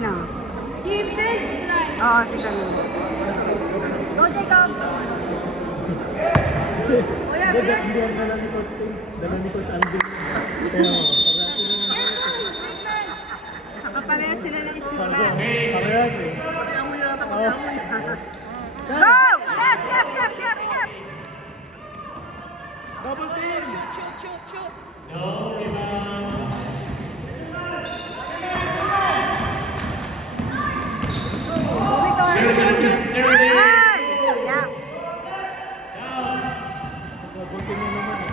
kanina? Defense line. Oo, si kanina. Go, Jacob. Kuya, kuya. Hindi ang dala ni Coach Tim. Dala ni Coach Alvin. Pero, Saka pareha sila na itsura. parehas eh. Go! Yes, yes, yes, yes, yes! Double team! Shoot! Ay! Yeah. Double team na naman eh.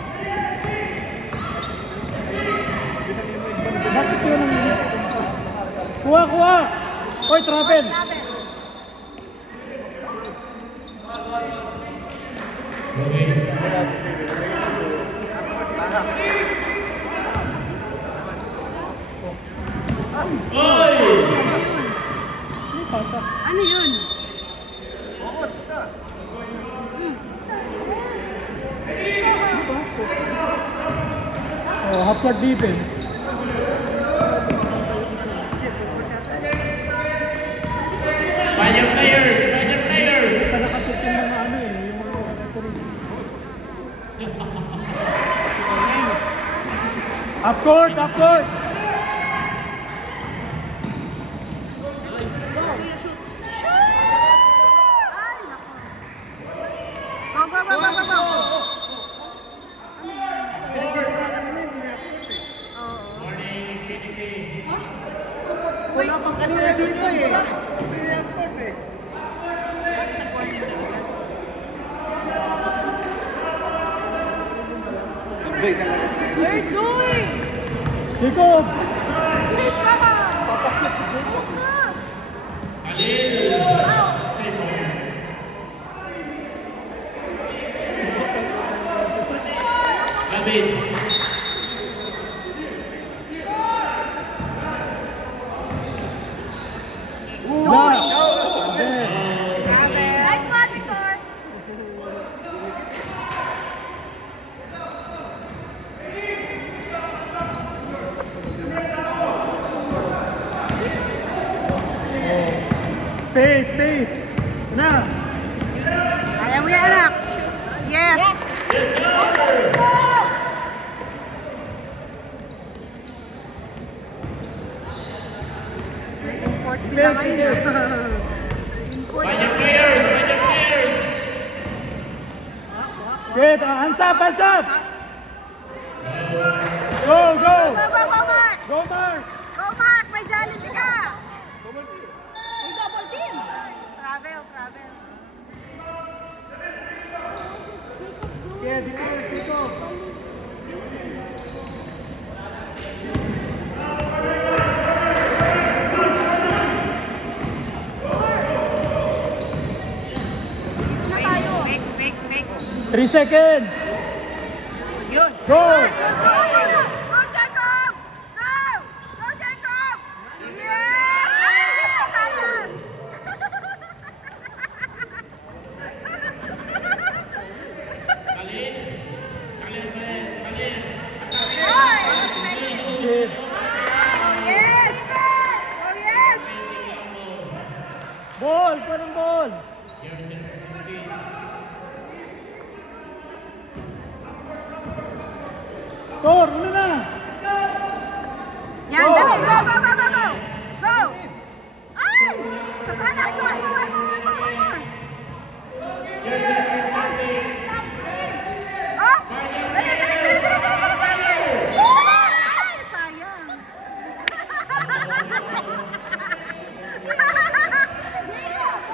Bakit yun ang hindi? Kuha! Oy, travel! Ano yun? Oh, half court defense. Find your players! Ito nakasot yung mga ano eh, yung mga referee. Half court! Go! Morning, PDP. Wala pang kanina dito eh. Hindi airport eh. Sabay talaga. We're doing. Jacob! Wait ka ba? Papakit si Jacob. Khalil! David! Nice one, Victor. Space! Na! Kaya mo yan, anak. Yes! Yes. Import sila ngayon. Import. Find your players! Good! Hands up! Go! Go, Mark! Go, Mark! Go, Mark! May Jollibee ka! May double team. Travel. Yeah, defense, Jacob! Na tayo. Fake. 3 seconds! Yun. Go! Go, Jacob! Go, Jacob! Yes! Sayang! Shit! Yes! Oh, yes! Ball! Parang ball! Tor! Ano na? Yan, dali! Go! Go! Ay! Sa kanan! One more! Oh! Dali! Ay! Sayang!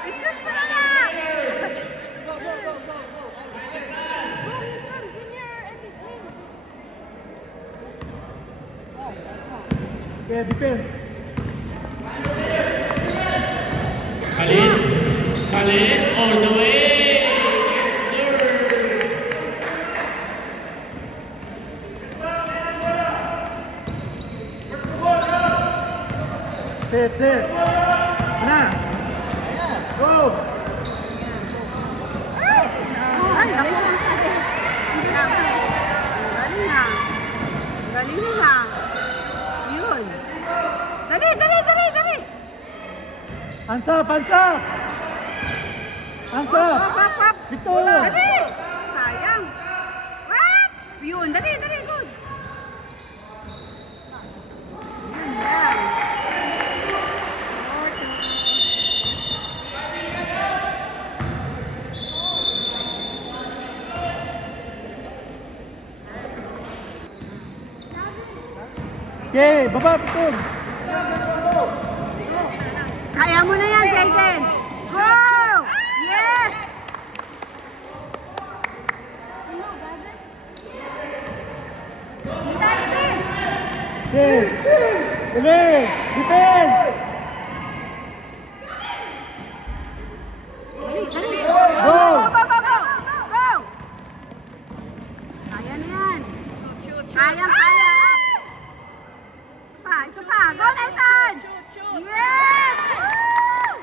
I-shoot mo na lang! Okay, defense. Khalil, all the way! Set. Na! Go! Ay, ako! Galing na! Yun! Dali! Hands up, hands up! Hands up! Up. Victor! Dali! Sayang. Wap! Yun, dali, good. Yan. Okay, baba, Victor! Kaya mo na yan, Jaden. Go! Yes! Okay! Uli! Defense! Go! Go! Kaya na yan. Kaya. Isa pa. Go, Nathan! Yes! Woo!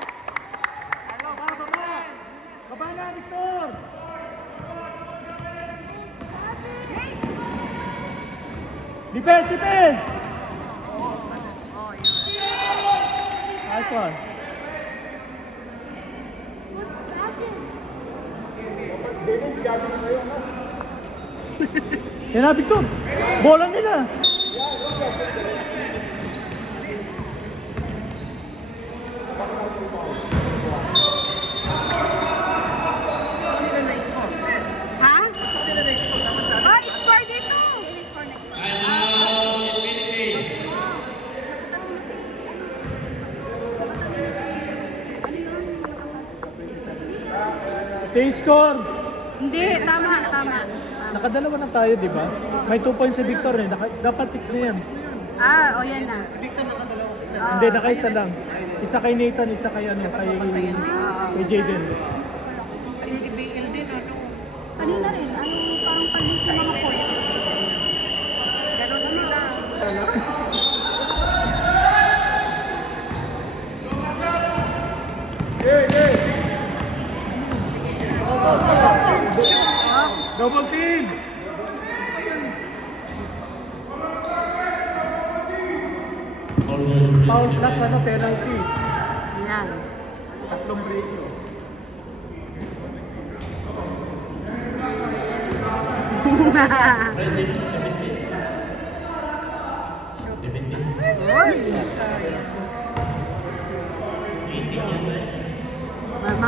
Baba na, Victor! Defense! Nice one. Yan na, Victor! Bola nila! Ha? Oh, score dito! Okay, score! Hindi, tama. Nakadalawa na tayo, di ba? May 2 points si Victor eh. Dapat 6 na yan. Yan na. Hindi, nakaisa lang. Isa kay Nathan, isa kay kay Jaden. Kanina rin, parang palit sa mga points. Ganun na nila. Double team! Foul plus penalty. Yan. 3 break yun.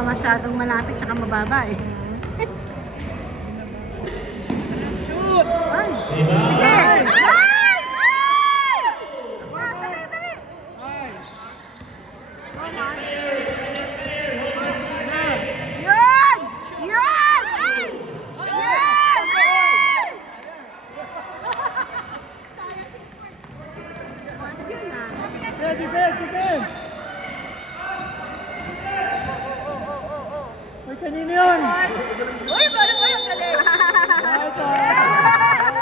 Masyadong malapit tsaka mababa eh. Ay. Sige! Nice! Dali! Yun! Ay! Defense! Uy, kanino yun? Uy, parang ang galing. Nice one!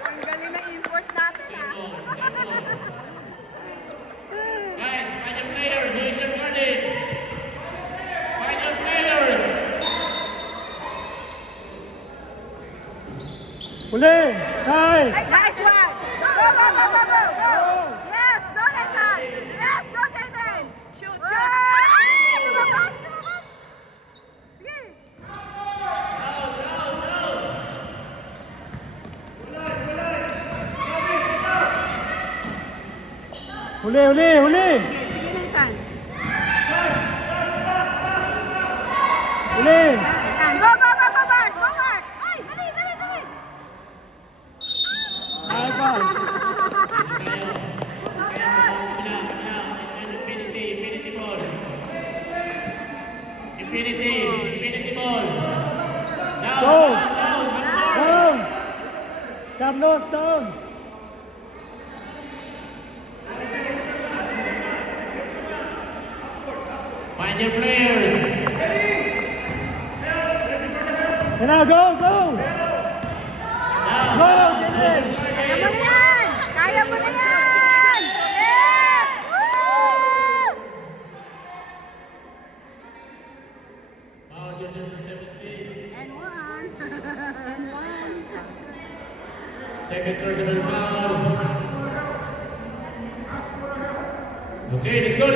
Ang galing na import natin ah. Guys, final players, raise your warning. Final players. Uli! Nice! Nice one! Go! Yes! Go, Nathan! Yes! Go, Jaden! Shoot! Ay! Lumabas! Sige! Uli! Sige, Nathan. Uli! Yan. Go, Mark! Ay! Dali! Nice one! Infinity ball. Infinity ball. Down, Go! down. Down! Carlos, down! Find your players. And now, go! Go, Jaden! Kaya mo na yan! Yes! Woo! Foul just 17. And one. Second personal foul. Okay, let's go.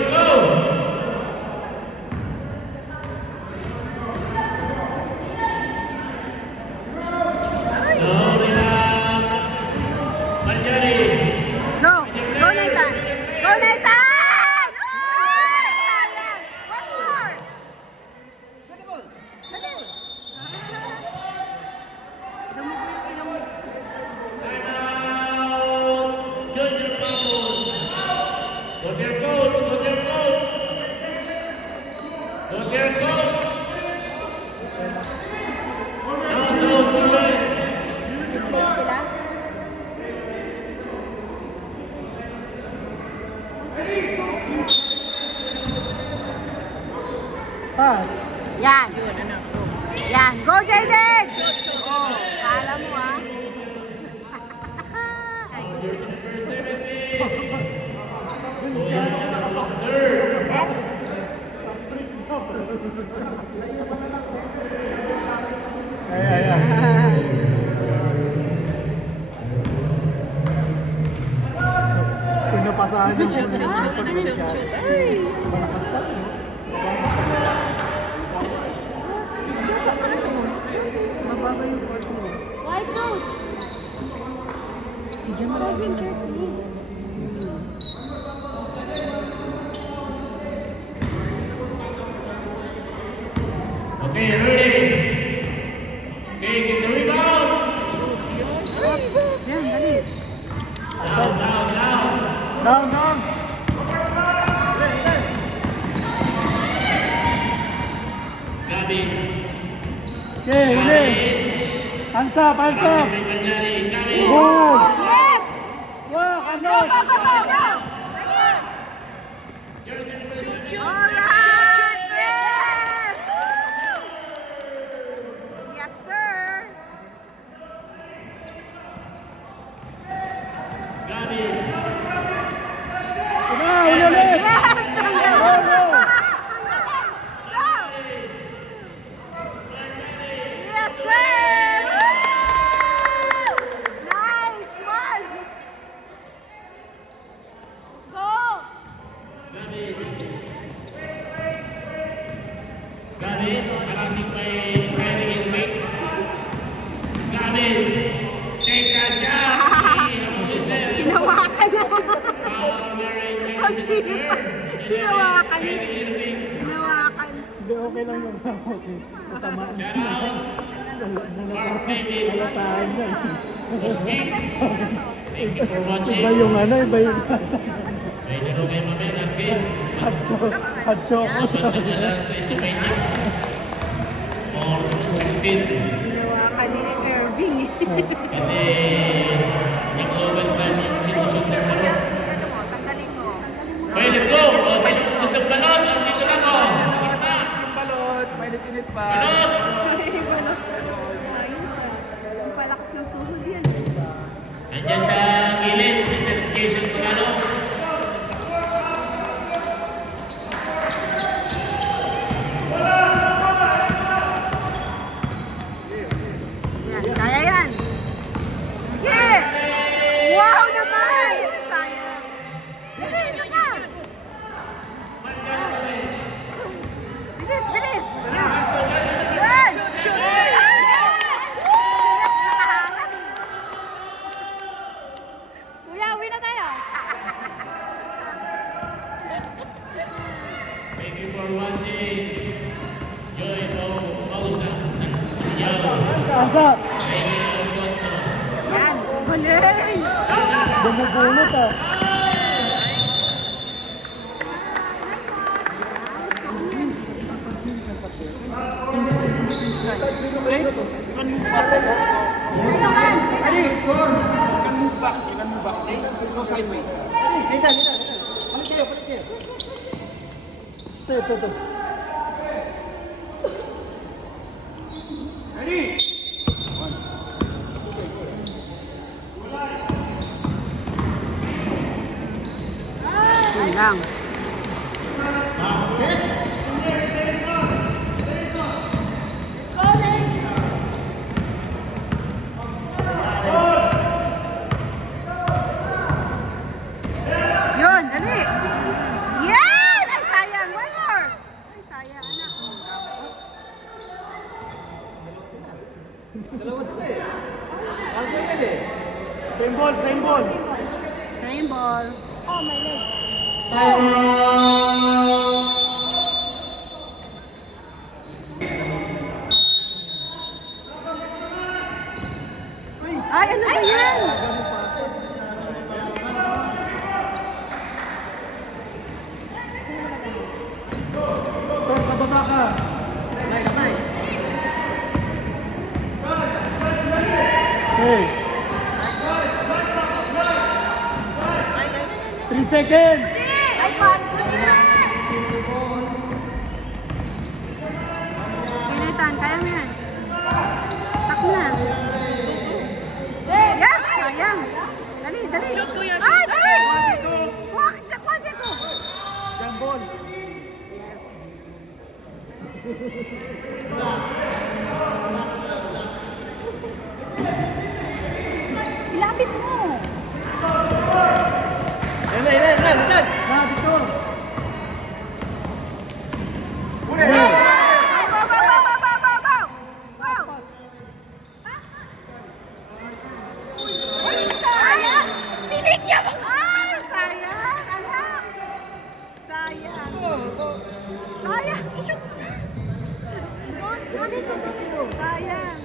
Clear coach. Also, good. Play sila. Pass. Yan. Yan. Go, Jaden! Oh, kala mo ah. Yes. Ay. Pinapasahan yung Mababa yung court mo. White Rose. Si Jem Robin. Okay, ready. Okay, get the rebound. Yan, dali. Down. Gabi. Okay, huli. Hands up. Gabi. Boom. Yes! Wow, Go, ano? go, go, go, go! Alright! Yes! Yes, sir! Gabi. Ulit. Yes! Ang galing! Go, go. Go! Yes, sir! Woo! Nice one! Go! Gabi, malasing may driving in weight. Gabi, take that shot. Hinawakan na! Kasi, Hinawakan. Hinawakan. Hindi, okay lang yung hawak. Matamaan siya. Mark David. Nalasahan niya. Thank you for watching. Iba yung iba yung nasa. May laro kayo mamaya last game. Hot choco sa Pagkadalas sa estimating. For 6-15. Hinawakan ni Irving. Kasi yung overtime yung sinusot ng laro. Okay, let's go. Sino gusto ng balon? Dito lang o. Tapos yung balot, mainit-init pa. Balon! Ang palakas ng tuhod yan. Nandyan sa gilid. Identification kung ano. Yan, kaya yan. Sige! Wow naman! Sayang. Bilis, na! Bilis! Yan! Shoot! Yes! Nakaharap. Kuya, uwi na tayo. Thank you for watching. Joy Pausa. Yao. Hands up. Yan, galing! Bumubunot ah. You can move back. Go sideways. Dito. Balik kayo. Ito. Ready? Yan lang. Yun, dali! Yan! Ay, sayang! One more! Ay, sayang, anak. Dalawa sila eh. Ang ganyan eh. Same ball. Same ball. Ay, ano ba yan? Sa baba ka. 3 seconds. Nice one. Nathan, kaya mo yan. Takbo na. Yes! Sayang. Dali, dali. Shoot ko yan, Ay, shoot. dali! Kuha Jeko. Jambon. Ilapit mo. Yan. Ah, dito. Go, go, go, go, go, go, go! Go! Uy, sayang! Piligyan mo. Ay, sayang! Anak! Sayang! Sayang! I-shoot mo na! Sayang!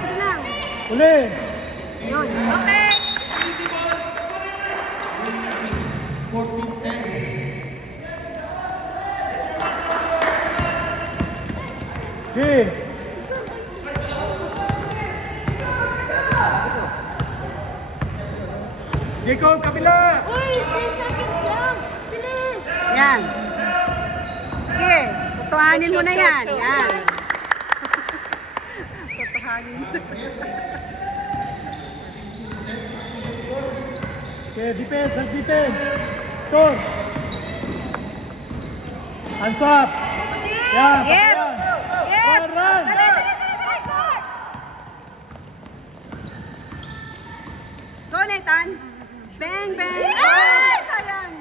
Sige lang. Uli. Yun. Okay! Okay. Jacob, kabila. Uy, 3 seconds lang. Bilis. Yan. Sige, tutuhanin mo na yan. Yan. Tutuhanin mo. Okay, defense, defense. Tor. Hands up. Yeah, Yes! run. Yes! Run. Dali, dali, dali, dali! Go, Nathan! Bang, bang! Ay! Sayang!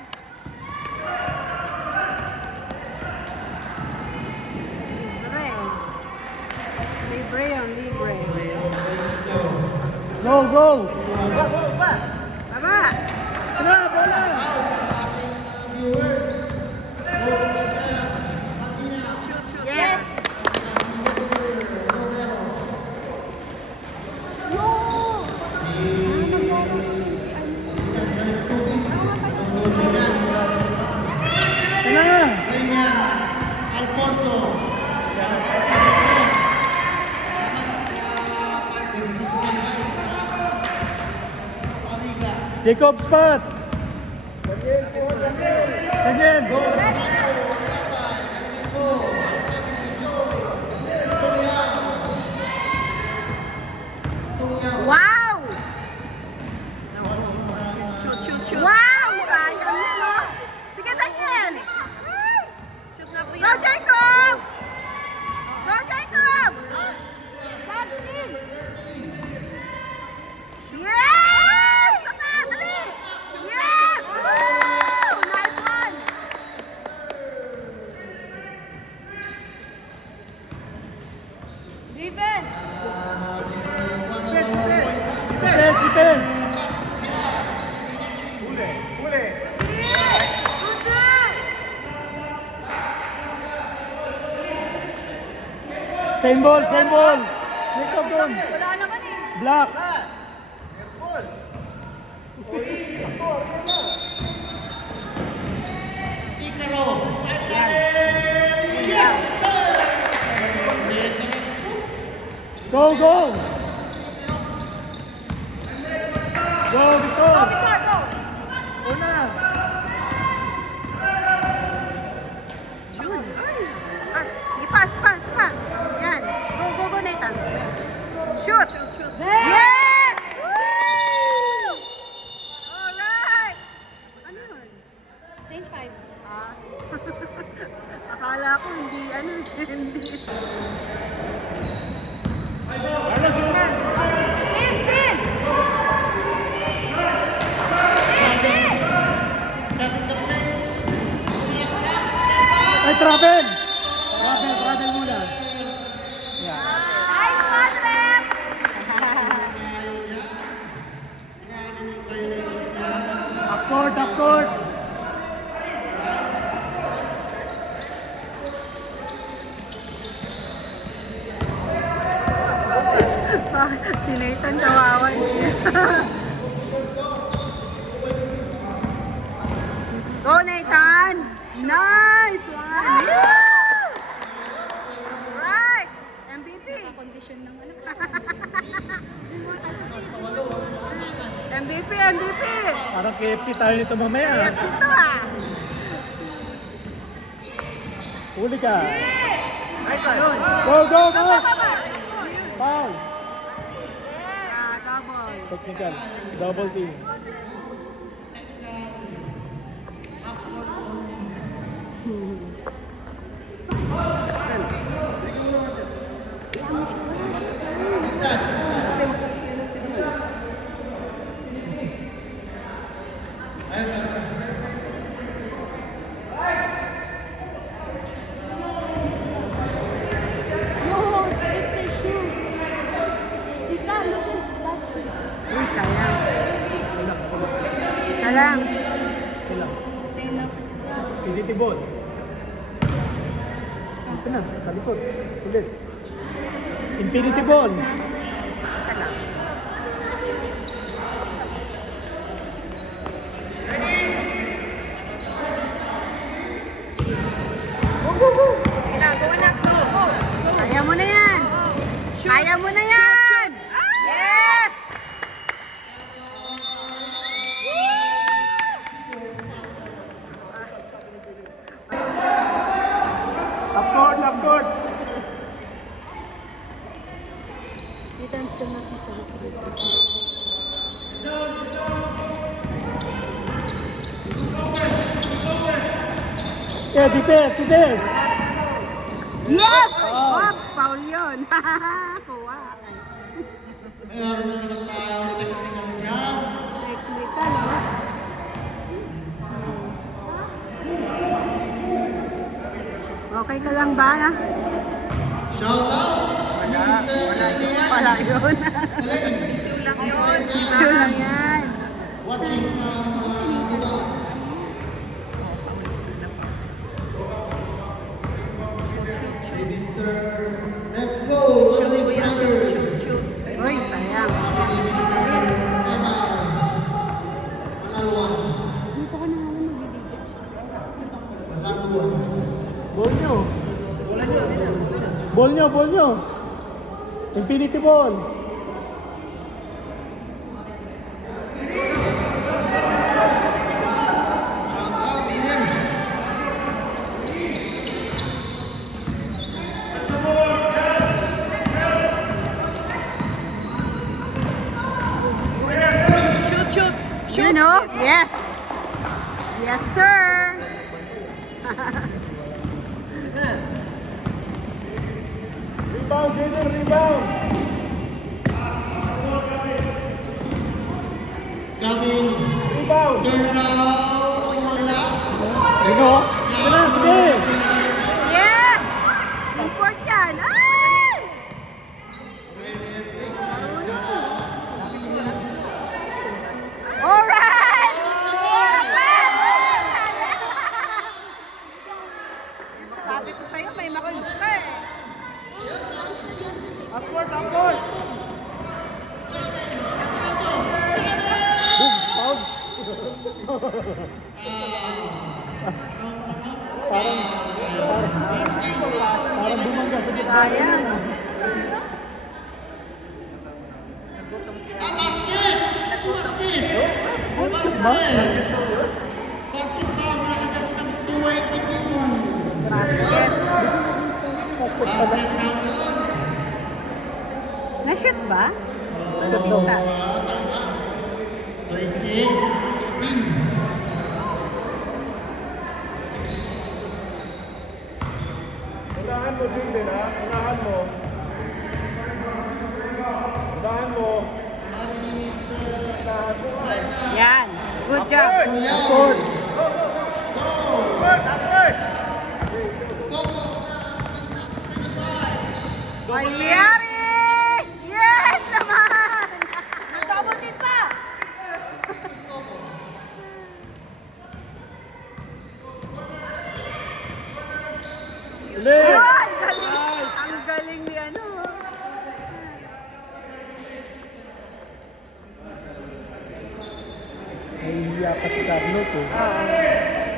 Libre yun, libre. Go, go. Baba! Tara, bola. Yes! Tara. Jacob spot. Again. Wow! Shoot. Wow! Sayang na, no? Sige, Daniel! Shoot na, kuya. Go, Jacob! Go, Jacob! Yes! Sama! Dali! Yes! Woo! Nice one! Defense. Defense. Same ball. Jacob doon. Wala naman eh. Block. Go. Go, Victor. Victor, go. Una. Yun. Pass. Sige, pass. Yan. Go, Nathan. Shoot. Yes! Woo! Alright! Ano yun? Change 5. Ah. Akala ko hindi, hindi. Ay, travel muna. Nice one, Rep! Up court. Si Nathan kawawan. Go, Nathan! Nice one! Right! MVP! Condition ng ano. MVP, MVP. Parang KFC tayo nito mamaya. KFC to ah. Huli ka. Yun. Go, go, go! Foul! Double. Technical. Double team. Uy, sayang. Sayang. Sila. Sino? Infinity ball. Ito na, sa likod. Ulit. Infinity ball. Kaya mo na yan. Kaya mo na yan. Yes! Upward, upward. Dito ang still not used to it. Yeah, defense, defense. Yes! Oops, foul yun. Kuha. Technical, oh. Okay ka lang ba? Wala yun. Sisiw lang yan. Let's go, Elite Brothers. Uy, sayang. Dito ka na nga magbibigay. Ball nyo. Ball nyo, ball nyo. Infinity ball. You know? Yes. Yes, sir. Rebound, Jaden, rebound. Gavin, Rebound. turn it out. Ino. Ito na, sige. Yes. Import yan. Ay! Alright. Sabi ko sa'yo, may makulog ka eh. Upward, upward. Boom, foul. Parang bumangga sa gitna. Sayang. Basket! Basket! Basket! Basket pa, nakadjust ng 282. Basket. Basket na yun. Na-shoot ba? Basket daw. Tama. 38. Unahan mo, Jaden, ha? Unahan mo. Unahan mo. Yan. Good job. Upward. Upward, upward. Ayari! Yes naman! Nag-double team pa! Ulit. Yun! Galing! Ang galing ni ano. Nahihiya pa si Carlos eh. Oo.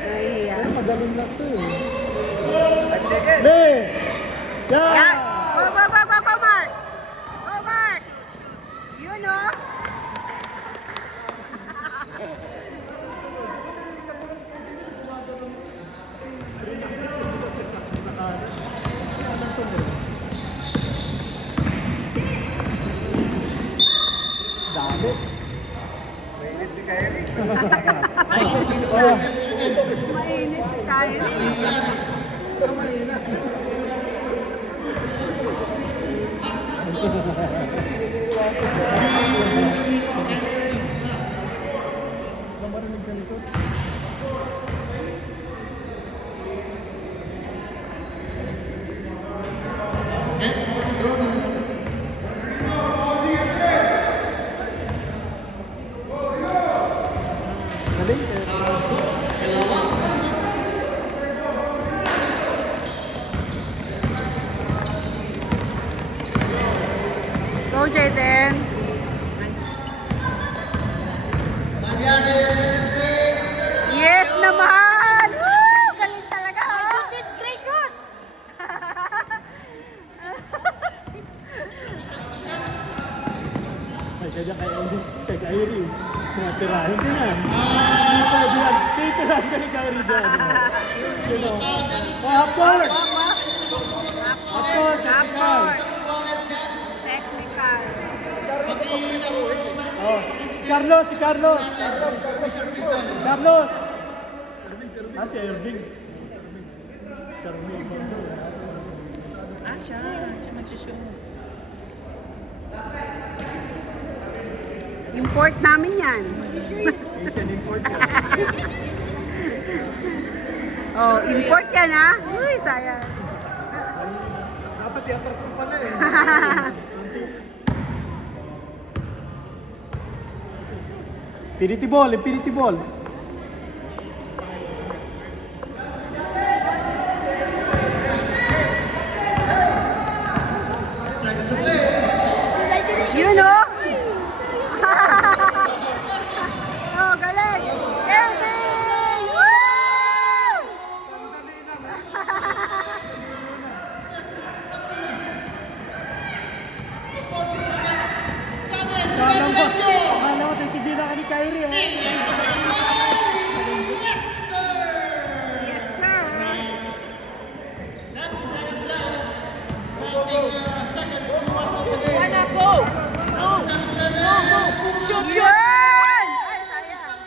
Nahihiya. Pero magaling lang to eh. Le! Yan! Yan! Go, go, go, go, go, Mark! Go, Mark! Yun, oh! Dami. Mainit si Kyrie. Mainit si Kyrie. Marinig sa likod. Galing. Go, Jaden. Yes naman! Woo! Galing talaga, ha? Goodness gracious! Ay, kaya kay Kyrie. Tirahin ko yan. Hindi pwede yan. Titirahin ka ni Kyrie dyan. Sino? Upward! Upward! Upward. Technical. Oh, si Carlos! Si Carlos! Carlos! Ah, si Irving. Siya nagsushoot. Import namin yan. Asian import yan. Oh, import yan, ha? Uy, sayang. Dapat yung person pala eh. Infinity ball, infinity ball. Yun, oh! Oh, galing! Irving! Woo! Akala ko titigil ka ni Kyrie eh. Yes, sir! Wanna go! Go! Shoot, shoot! Yun! Ay, sayang.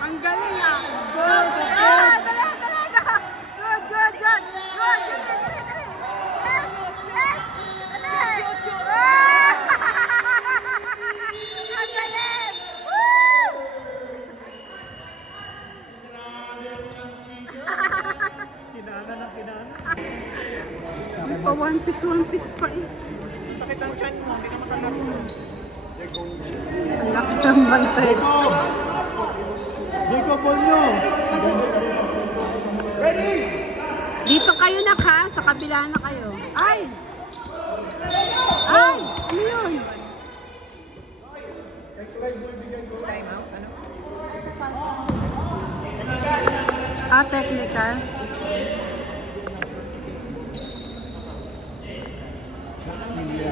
Ang galing, ah! Ah, dali, dali, dali! Good, good, good! Good, dali, dali, dali! Yes, yes! Dali! Ah! Ang galing! Woo! Kinana na kinana. May pa one piece pa eh. Sakit ang chan mo, hindi ka makalaro. Ang laki ng bantay. Jacob Bonyo. Dito kayo na ka, sa kabila na kayo. Ay! Ay! Ano yun? Time out, ano? Ah, technical.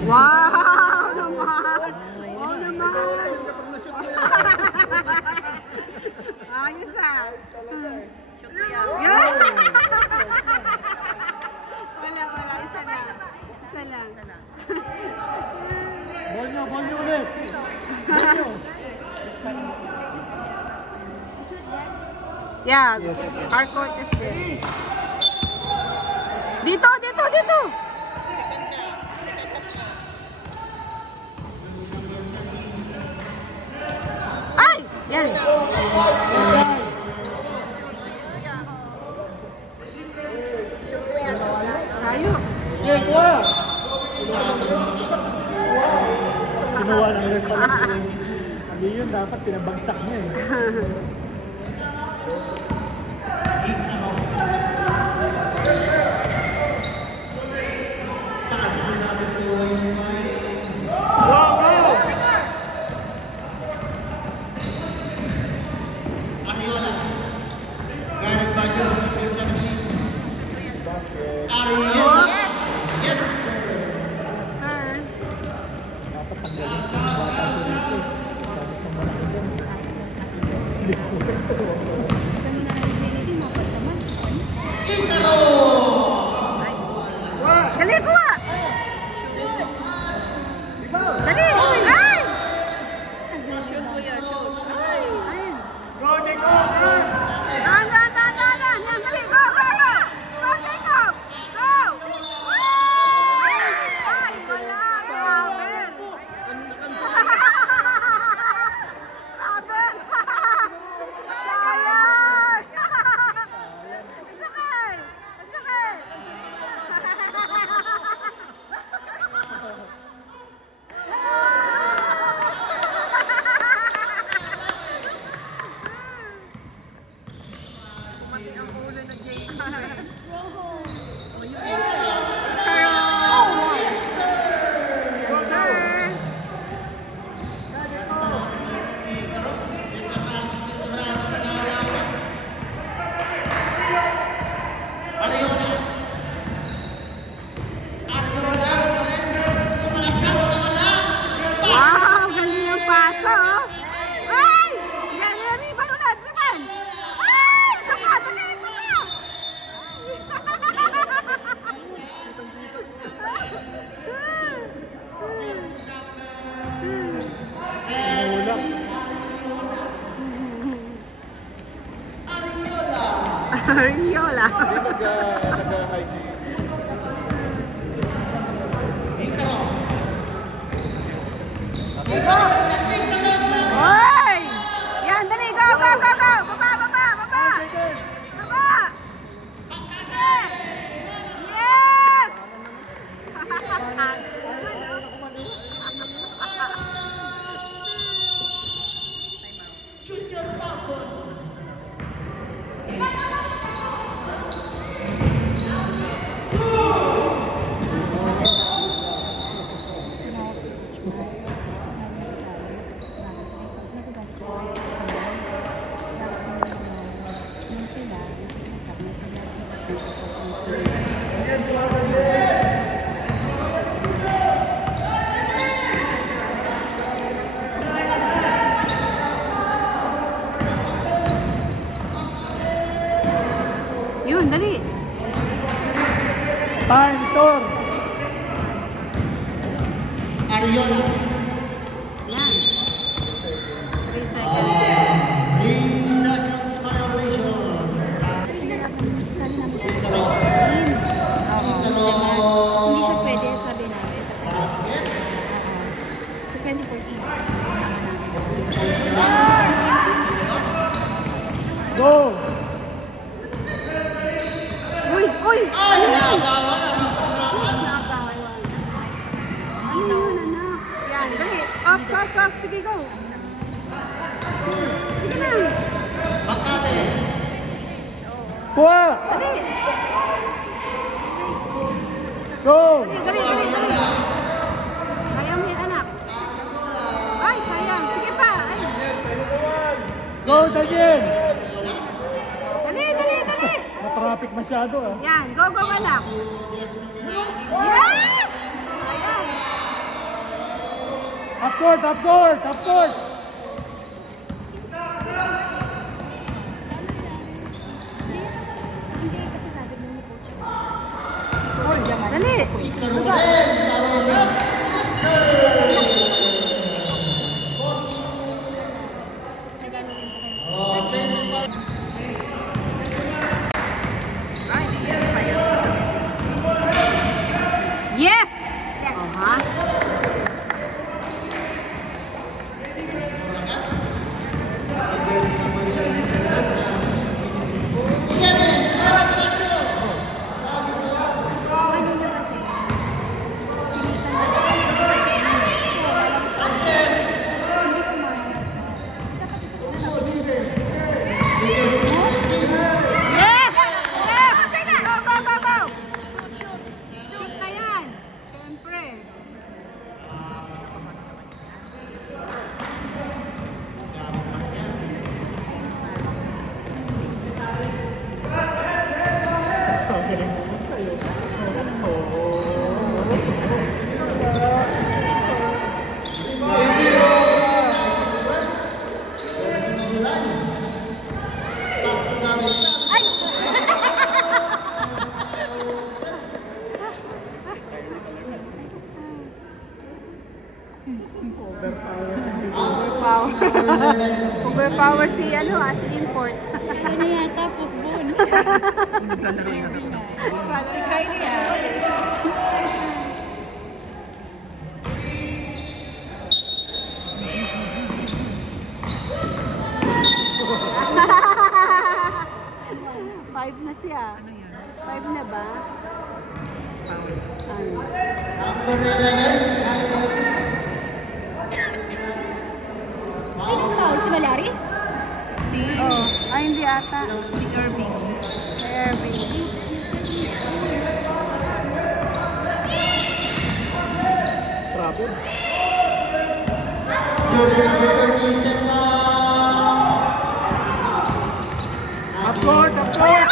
Wow naman! Wow naman! Ayos ah! Yeah. Wala, isa lang. Isa lang. Bonyo, Bonyo ulit. Bonyo. Yeah, our court is there. Dito, dito, dito! Ay! Yan! Tayo! Yeah, kuha. Kinuha ng red pala. Hindi yun, dapat pinabagsak niya eh. Guarded by number 17. Dali, kuha! Dali! Ay! Shoot, kuya, shoot. Ay! Go, Jacob! Run! Yan, dali! Go! Go, Jacob! Go! Ay, wala! Travel! Travel! Sayang! It's okay! It's okay! Kumati ang ulo na Jacob. Wow, galing yung paso. Ay! Yan, riban ulit, riban. Ay! Isa pa, dali, isa pa. Nawala. Ariola. Nag-high si... Hoy! Yan, dali, go! Baba! Yes! Yun, dali. Time, Tor! Ariola. Yan. 3 seconds. 3 seconds violation. Sabi namin siya sa 14. Hindi siya pwede, sabi namin. Kasi sa 2014, sama namin. Go! Uy! Ano yan? Ano yun, anak? Yan, dali. Off. Sige, go. Sige na. Kuha! Dali. Go! Dali. Sayang mo yan, anak. Ay, sayang. Sige pa. Ay. Go, Daniel! Dali. Na-traffic masyado ah. Yan, go, anak. Yes! Sayang. Up court! Hindi, kasi sabi mo ni coach. Dali. Yes! Ano niya kasi, sinitan na Si Kylie ah. Five na siya. Ano yan? 5 na ba? Sino foul? Si Malari? Si Ay, hindi ata. Irving. Irving. Trapon. Upward, upward!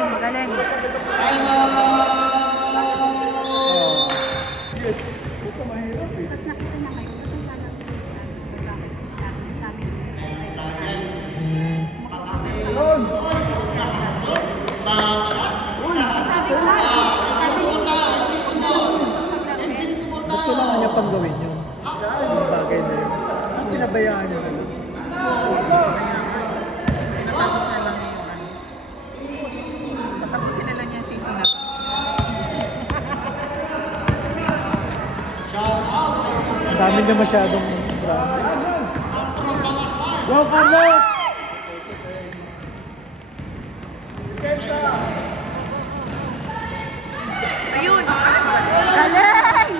Magaling. Yes. Ito mahirap eh. Tapos nakita na kayo. Ba't ang lalaki ko sila? Bakit sila? Sabi mo. Alon! Sabi ko lang. Ba't kailangan niya pang gawin yun? Yung bagay na yun. Pinabayaan niya na lang. Natapos na lang niya yung ano. Patapusin na lang niya yung season na to. Ang dami niya masyadong drama. Go, Carlos! Ayun! Galing!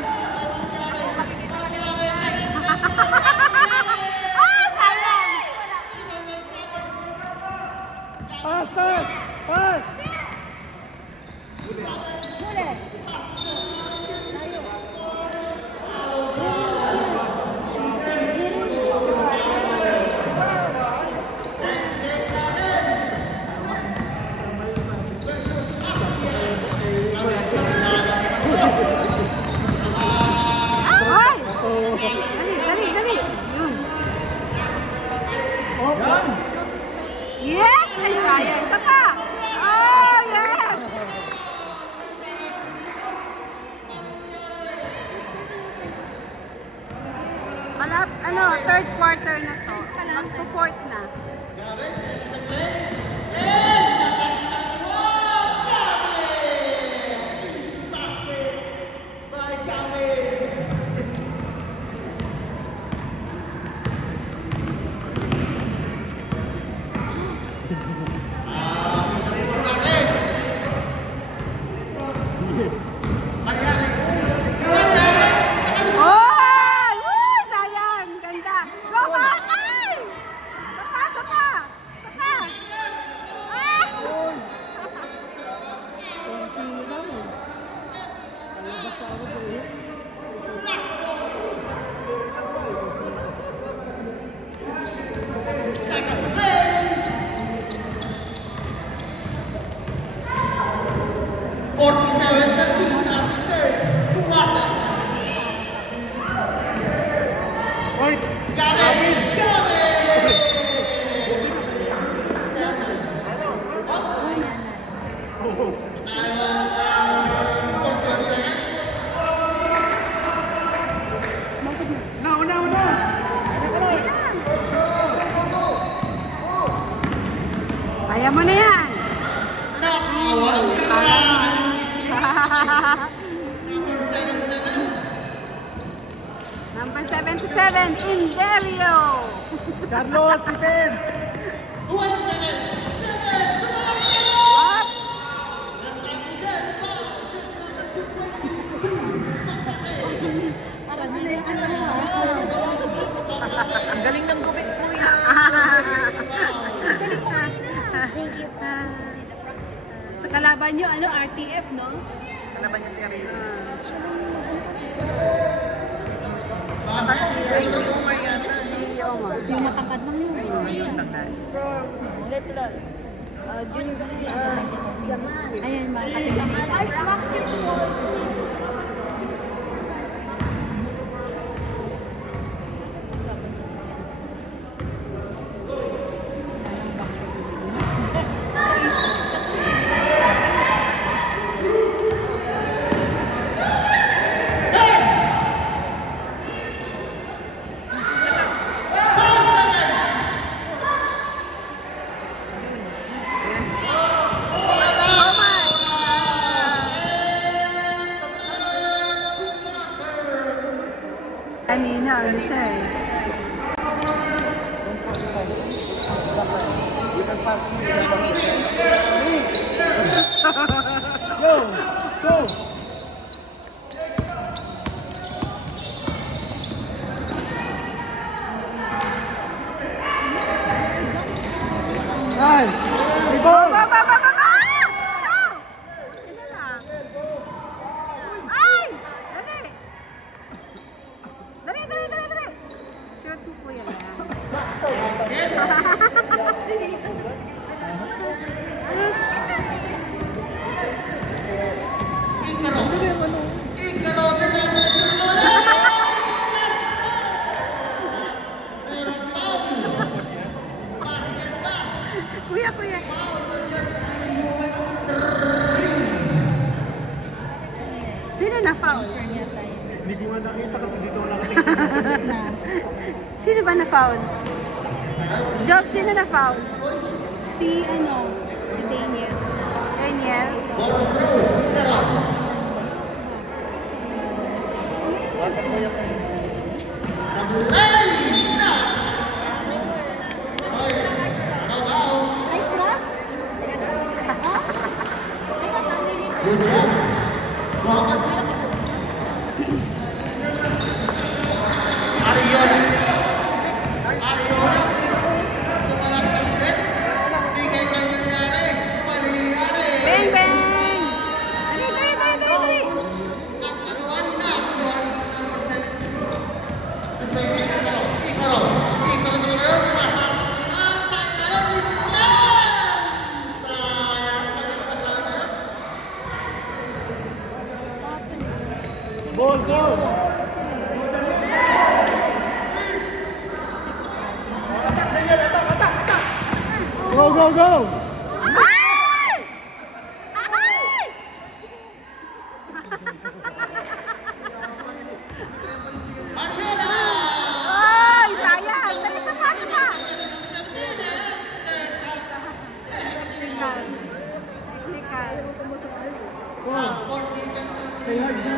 Sayang! Pass, pass! Pass! Huli. Ay! Dali. Yun. Oh, yan! Yes! Ay, sayang. Isa pa! Oh, yes! Third quarter na to. Mag to fourth na. Kaya mo na yan. Number 77, Inderio. Carlos, defense! Up. Ang galing ng gupit mo yan. Thank you. Sa kalaban nyo, ano, RTF, no? Kalaban niya si Arilo. Ah. Si Omar yata. Si Omar. Yung matangkad lang yun. Ayun lang na. Little. Ayan, mga basketball. Kanina, ano siya eh. Go! Go! Ay! May ball! Ba! Go! Sino na? Ay! Dali! Shoot mo po yan. Kuya. Sino na foul? Hindi ko nga nakita kasi dito wala nakatingin. Sino ba na foul? Job, sino na foul? Si Daniel. Daniel? Nice trap? Bang! Dali! Ball, go! Go! Ay! Ay, sayang! Dali sa pass pa! Technical. Stay hard na.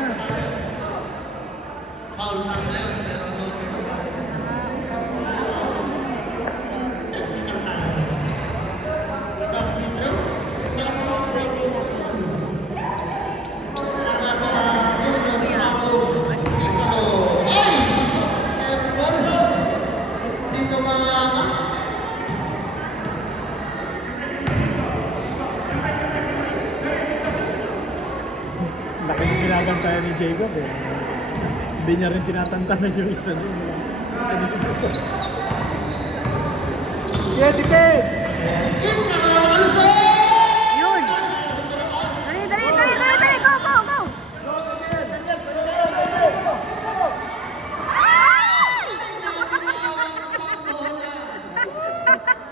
Laki ng ginagantaya ni Jacob eh. Hindi niya rin tinatantanan yung isa niya. Yeah, defense! Yun! Dali! Go! Ay!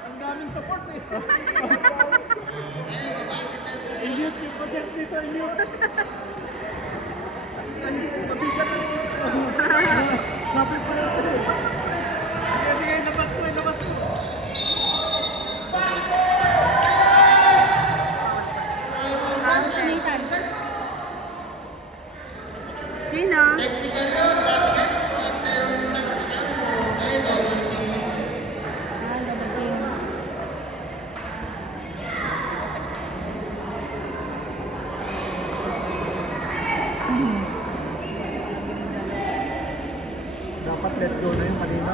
Ang daming support eh. I-mute yung podcast dito, i-mute. Mabigat na rin ito. Napit pa natin eh. Sige, labas ko. Sino? Dapat let go na yung kanina.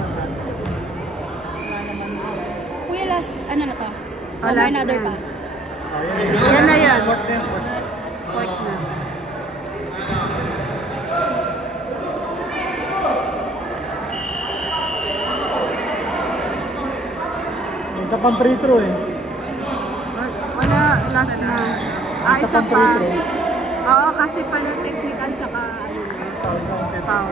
Kuya, last, ano na to? Oh, last another na. pa. Yan na yan. Support na yun. Sport na. Isa pang free throw eh. Wala, last na. Isa Isa pang pa. free throw. Oo, kasi pala technical tsaka foul.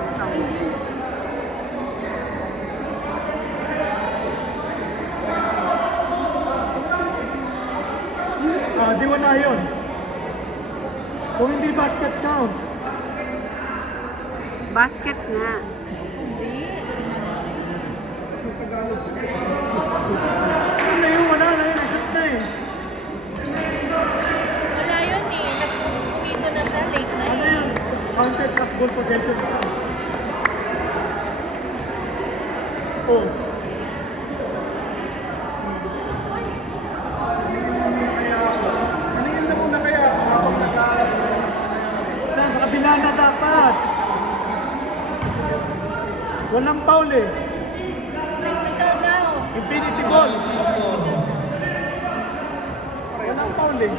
Di wala yun. Kung hindi basket count. Basket nga. Wala na yun. Shoot na eh. Wala yun eh. Pumito na siya. Late na eh. Counted as ball possession. Oh. Kaningin na muna kaya habang naglalaro. Sa kabila na dapat. Walang foul eh. Infinity ball. Walang foul eh.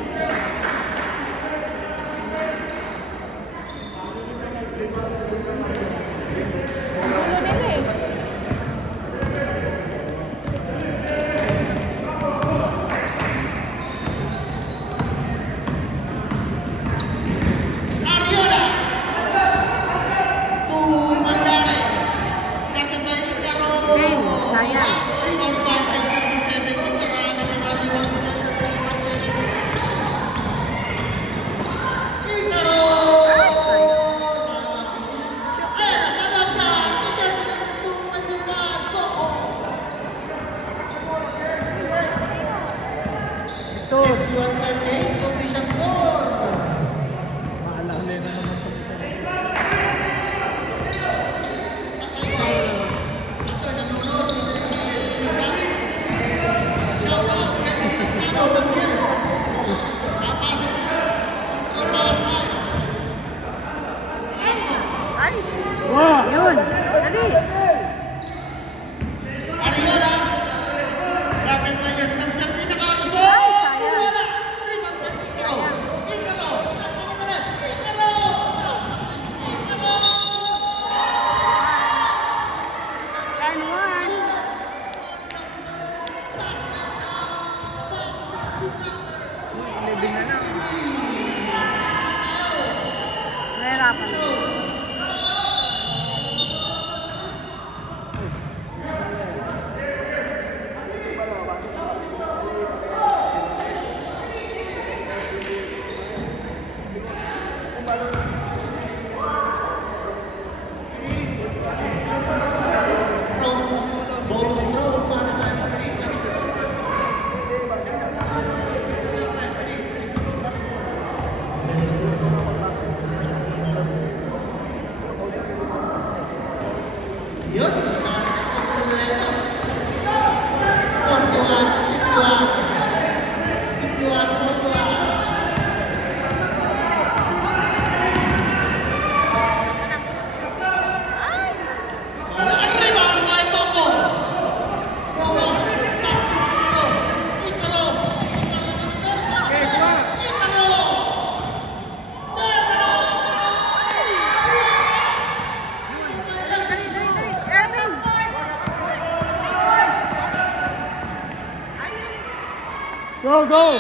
Go, go!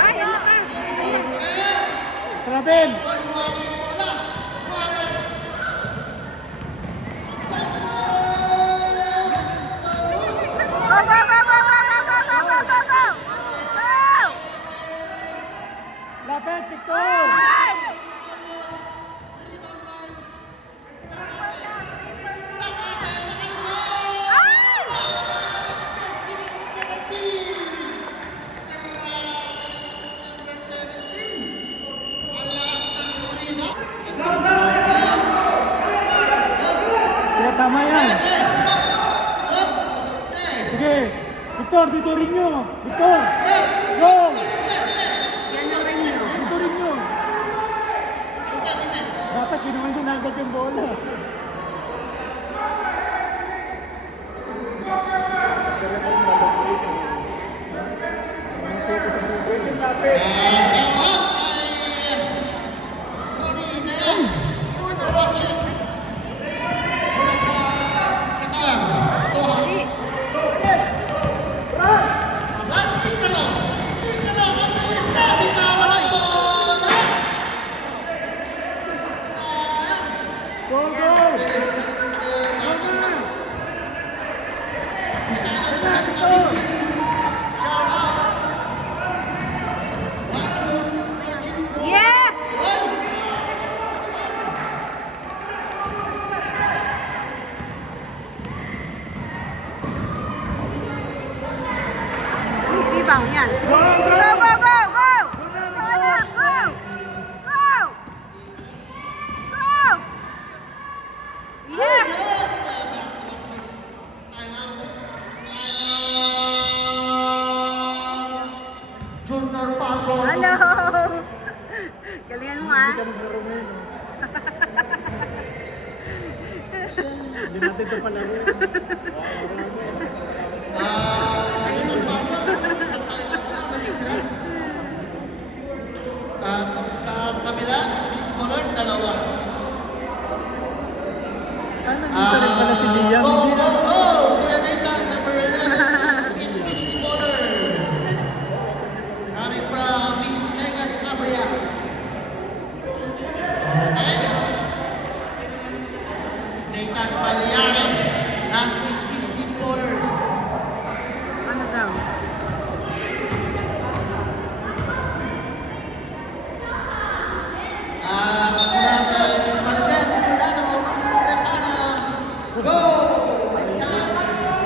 Ay, ang lakas! Trabin! Go, go, go, go, go, go, go, go, go, go, go! Go! Lapit, Victor! Ay! Kaya tama yan. Sige. Victor, dito rin nyo. Victor! Go! Dito rin nyo. Dapat kinuha din agad yung bola. ka maglaro ngayon. Hindi natin ito palaro. Sa kabila, colors, dalawa. Nandito rin pala si Liam. Go! Kuya Nathan, number 11. Infinity Colors. Coming from Miss Megan Abria. Okay? Nathan Paliares ng Infinity Colors. Ano daw? Mula kay Miss Maricel Italiano, Repana. Go! Nathan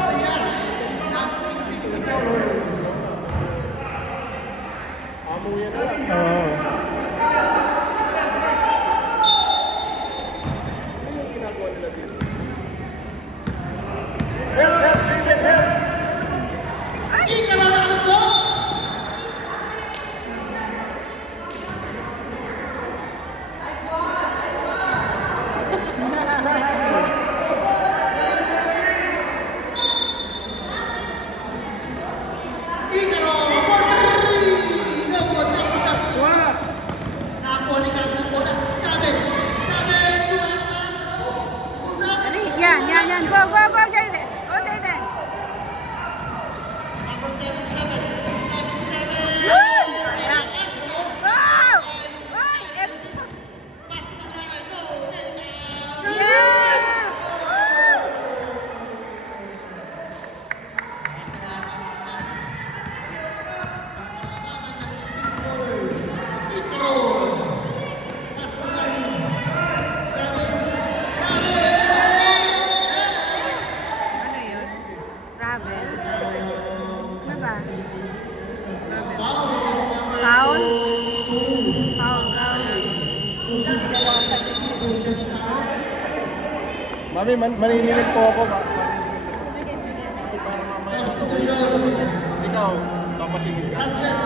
Paliares ng Infinity Colors. Oo. Ika na lang ang shot! Yan. Go, Jayden. Go, Jayden. Yun! Yan. Go! Oy! Yes! Ano yun? Travel? Ano ba? Foul? Mami, maninilig po ako. Ikaw, papasingin ka. Sanchez.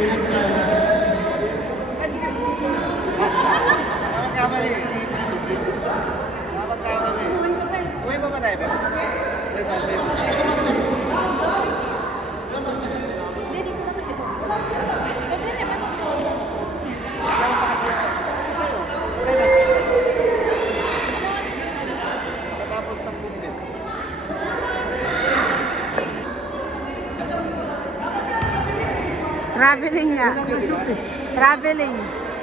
Felix Lara. Kamali. Uy, ba tayo, Beb? Traveling nga. Traveling.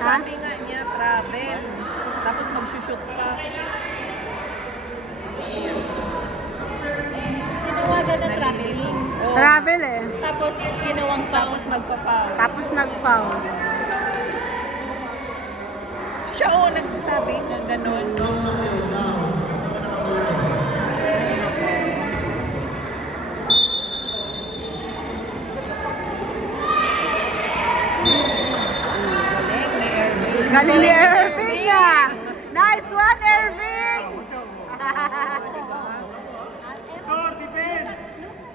Ha? Sabi nga niya, travel. Tapos mag-shoot pa. Tinawagan na traveling. Travel eh. Tapos ginawang Tapos magpa-foul. Tapos nag-foul. Siya nagsabi na gano'n. Galing ni Irving nga. Nice one, Irving!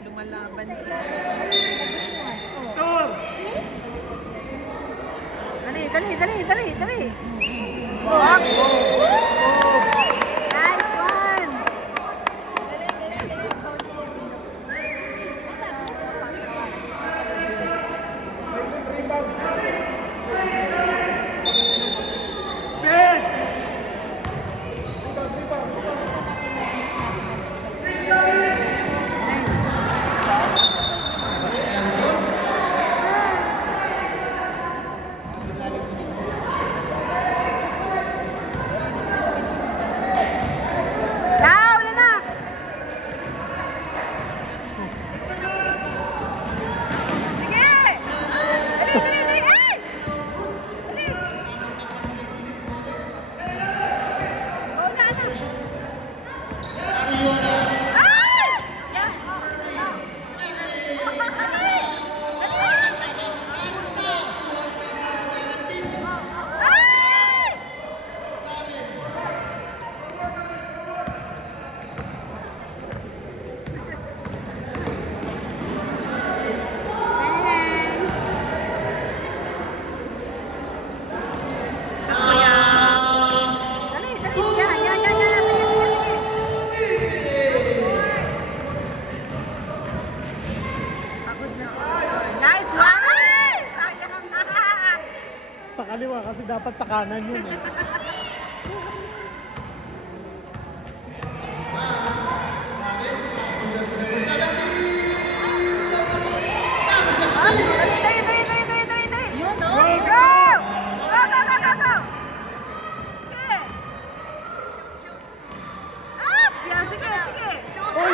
Lumalaban siya. Dali. Walk. Nice one! dapat sa kanan yun eh. Dali. Yun, no? Go! Go! Sige. Shoot. Up! Yan, sige. Oy!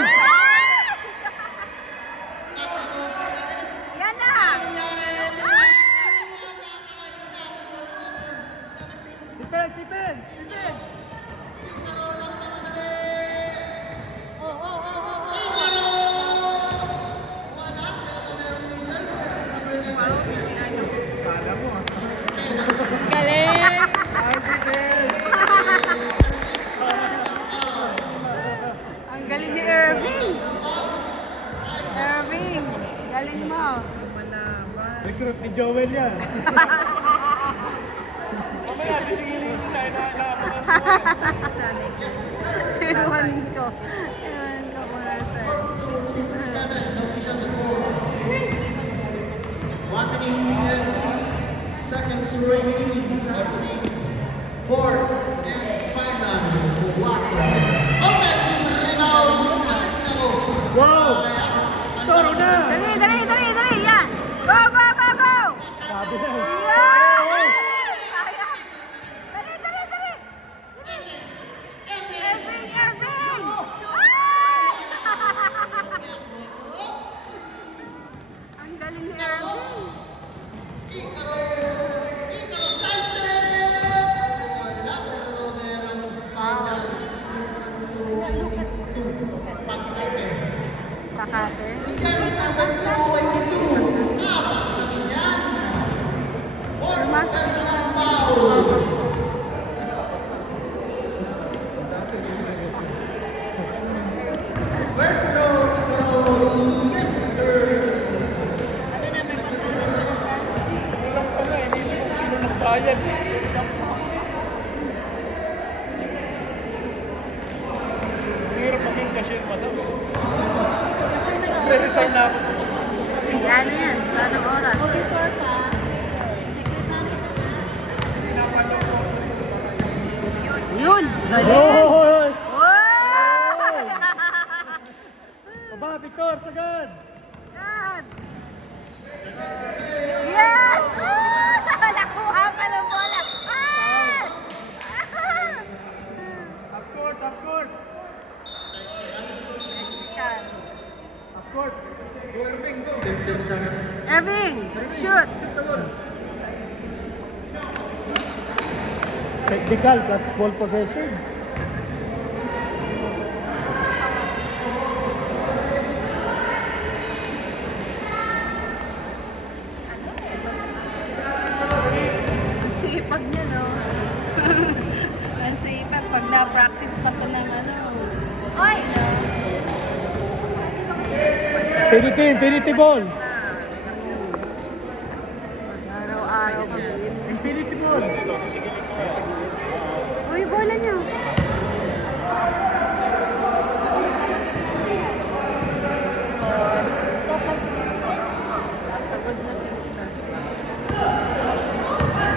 Yan na! Defense! Kala mo ah. Galing! Ang galing ni Irving. Galing mo. Recruit ni Joel yan. Mamaya sisingilin ko na inaabangan ko. Ewan ko mga sir. 1 minute and 6 seconds remaining this happening. Fourth and final. Offensive rebound. Wow! Toro na! Dali. Yan. Go. Sabi na. Yan. Sayang. Dali. Irving. Ay! Ang galing ni Irving. Icaro sidestep. Wala pero meron Pakate. First throw. Yes, sir. Walang pala, inisip kung sino nagbayad. Hirap maging cashier, madam. Re-resign na ako. Yan. Anong oras? Auditor ka. Secretary ka na. Yun. Galing. Hoy! Wow! Baba, Victor, sagad! Yan. Yes! Nakuha pa ng bola. Ah! Up court! Irving, shoot. Technical plus ball possession. Sipag niya, no? Ang sipag. Pag na-practice pa to ng ano. Oy! Infinity ball! Araw-araw kami. Infinity ball! Uy, bola niyo. Stop ang Sagod na siya.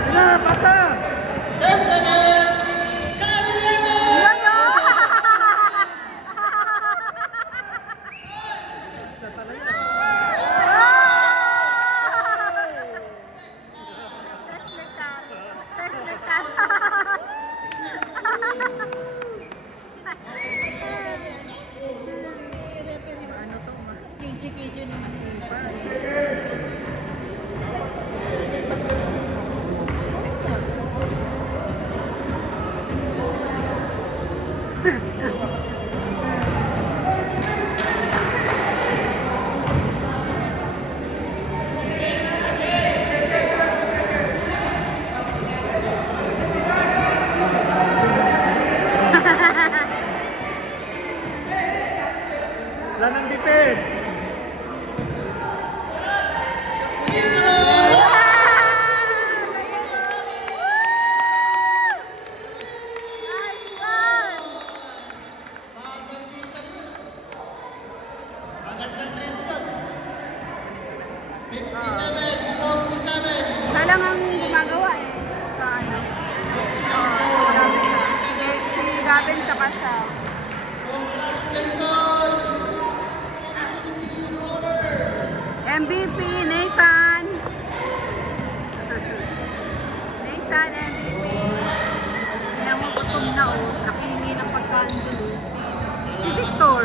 Sila, pasa! 10 seconds. Kariana. Yan, no? KJ na masipag. Wala ng defense! Nice one! Magandang range yun. 57, 47. Siya lang ang gumagawa eh. Sa ano? pa siya. MVP, Nathan! Nathan, MVP. Kaya mo gutom na oh. Nakihingi ng pagkain doon. Si Victor.